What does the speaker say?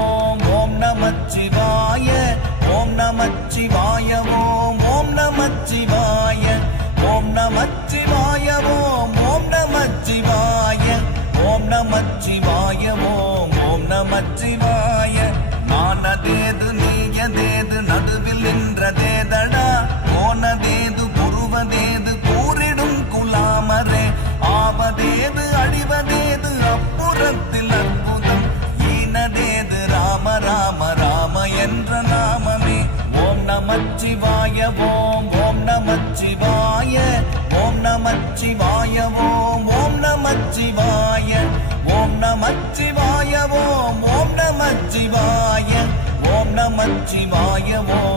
ஓம் ஓம் நமச்சிவாய ஓம் நமச்சிவாய ஓம் ஓம் நமச்சிவாய ஓம் நமச்சிவாய ஓம் ஓம் நமச்சிவாய ஓம் நமச்சிவாய ஓம் ஓம் நமச்சிவாய நானதேது நீயதேது நடுவில் நின்றதேதடா போனதேது புருவதேது கூறிடும் குலாமரே ஆவதேது அழிவதேது அப்புறத்தில் அற்புதம் ஈனதேது ராம ராம ராம என்ற நாமமே ஓம் நமச்சிவாய ஓம் ஓம் நமச்சிவாய ஓம் நமச்சிவாய ஓம் ஓம் நமச்சிவாய ஓம் நமச்சிவாய ஓம் ஓம் நமச்சிவாய ஓம் நமச்சிவாய ஓம்